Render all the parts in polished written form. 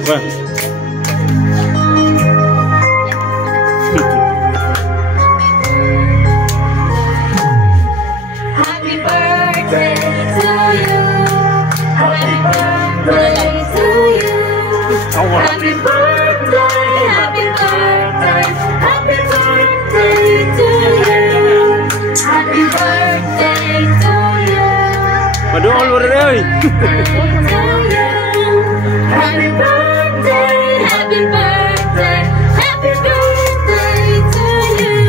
Apa? Happy birthday to you. Happy birthday to you. Happy birthday, happy birthday, happy birthday to you. Happy birthday to you. Padahal berdeh. Happy birthday, happy birthday, happy birthday to you.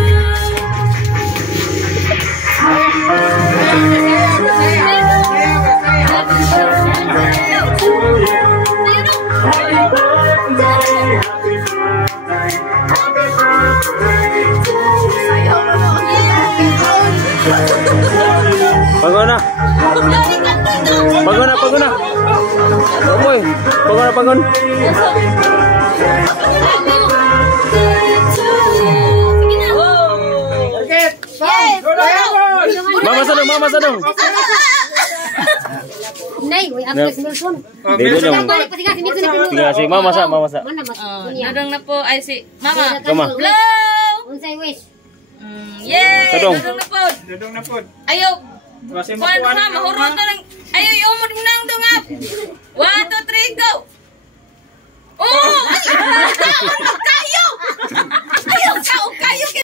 Happy birthday, happy birthday to you. Happy birthday, happy birthday, happy birthday to you. Pagona. Pagona, pagona. Oy, pagona, pagon. Mama sadong, mama sadong. Nay, wait, apos Milton. Dito dong. Tinggal si mama sa, mama sa. Dudong na po ay si Mama. Kama. Blow! Unsay wish? Yay! Dudong. Dudong na po. Dudong na po. Ayaw. Kasi Kuan makuha na mahurot ka ng